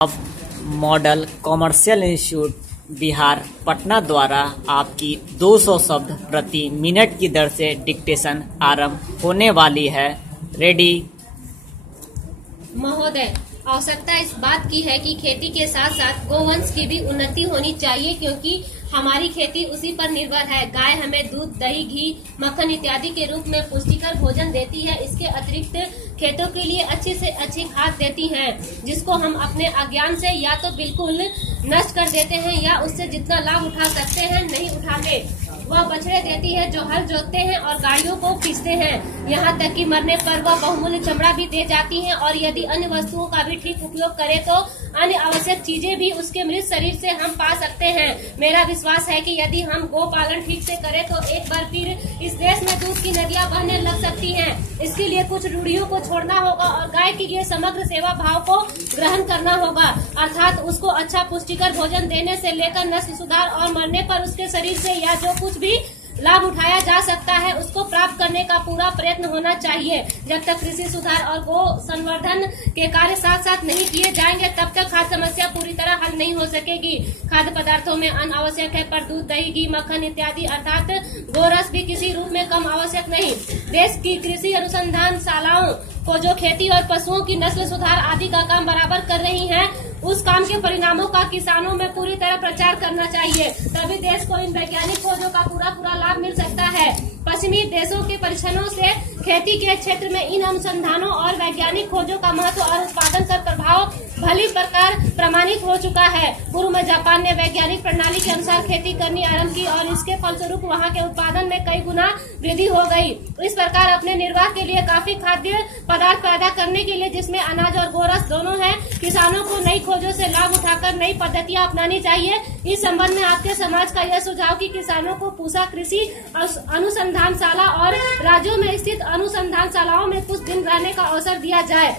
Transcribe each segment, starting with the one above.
अब model commercial institute Bihar Patna द्वारा आपकी 200 शब्द प्रति मिनट की दर से डिक्टेशन आरंभ होने वाली है। रेडी? महोदय, आवश्यकता इस बात की है कि खेती के साथ साथ गोवंश की भी उन्नति होनी चाहिए, क्योंकि हमारी खेती उसी पर निर्भर है। गाय हमें दूध, दही, घी, मक्खन इत्यादि के रूप में पुष्टिकर भोजन देती है। इसके अतिरिक्त खेतों के लिए अच्छी से अच्छी खाद देती हैं, जिसको हम अपने अज्ञान से या तो बिल्कुल नष्ट कर देते हैं या उससे जितना लाभ उठा सकते हैं नहीं उठाते। वह बछड़े देती है जो हल जोतते हैं और गाड़ियों को खींचते हैं। यहाँ तक कि मरने पर वह बहुमूल्य चमड़ा भी दे जाती हैं, और यदि अन्य वस्तुओं का भी ठीक उपयोग करें तो अन्य आवश्यक चीजें भी उसके मृत शरीर से हम पा सकते हैं। मेरा विश्वास है कि यदि हम गो पालन ठीक से करें तो एक बार फिर इस देश में दूध की नदियां बहने लग सकती हैं। इसके लिए कुछ रूढ़ियों को छोड़ना होगा और गाय के लिए समग्र सेवा भाव को ग्रहण करना होगा, अर्थात उसको अच्छा पुष्टिकर भोजन देने से लेकर नस्ल सुधार और मरने पर उसके शरीर से या जो कुछ भी लाभ उठाया जा सकता है उसको प्राप्त करने का पूरा प्रयत्न होना चाहिए। जब तक कृषि सुधार और गो संवर्धन के कार्य साथ साथ नहीं किए जाएंगे तब तक खाद्य समस्या पूरी तरह हल नहीं हो सकेगी। खाद्य पदार्थों में अन्न आवश्यक है, पर दूध, दही, घी, मक्खन इत्यादि अर्थात गोरस भी किसी रूप में कम आवश्यक नहीं। देश की कृषि अनुसंधान शालाओं को जो खेती और पशुओं की नस्ल सुधार आदि का काम बराबर कर रही हैं, उस काम के परिणामों का किसानों में पूरी तरह प्रचार करना चाहिए, तभी देश को इन वैज्ञानिक खोजों का पूरा लाभ मिल सकता है। पश्चिमी देशों के परीक्षणों से खेती के क्षेत्र में इन अनुसंधानों और वैज्ञानिक खोजों का महत्व और उत्पादन का प्रभाव भली प्रकार प्रमाणित हो चुका है। पूर्व में जापान ने वैज्ञानिक प्रणाली के अनुसार खेती करनी आरंभ की और इसके फलस्वरूप वहाँ के उत्पादन में कई गुना वृद्धि हो गई। इस प्रकार अपने निर्वाह के लिए काफी खाद्य पदार्थ पैदा करने के लिए, जिसमें अनाज और गोरस दोनों है, किसानों को नई खोजों से लाभ उठाकर नई पद्धतियां अपनानी चाहिए। इस संबंध में आपके समाज का यह सुझाव कि किसानों को पूसा कृषि अनुसंधानशाला और राज्यों में स्थित अनुसंधानशालाओं में कुछ दिन रहने का अवसर दिया जाए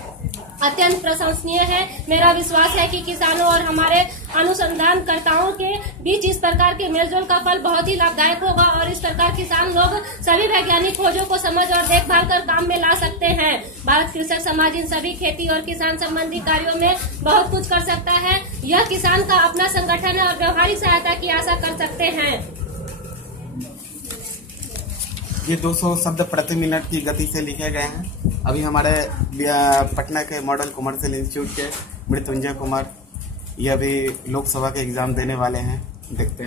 अत्यंत प्रशंसनीय है। मेरा विश्वास है कि किसानों और हमारे अनुसंधानकर्ताओं के बीच इस प्रकार के मेलजोल का फल बहुत ही लाभदायक होगा, और इस प्रकार किसान लोग सभी वैज्ञानिक खोजों को समझ और देखभाल कर काम में ला सकते हैं। भारत कृषक समाज इन सभी खेती और किसान संबंधी कार्यों में बहुत कुछ कर सकता है। यह किसान का अपना संगठन है और व्यवहारिक सहायता की आशा कर सकते हैं। ये 200 शब्द प्रति मिनट की गति से लिखे गए हैं। अभी हमारे पटना के मॉडल कॉमर्शियल इंस्टीट्यूट के मृत्युंजय कुमार ये अभी लोकसभा के एग्जाम देने वाले हैं। देखते हैं।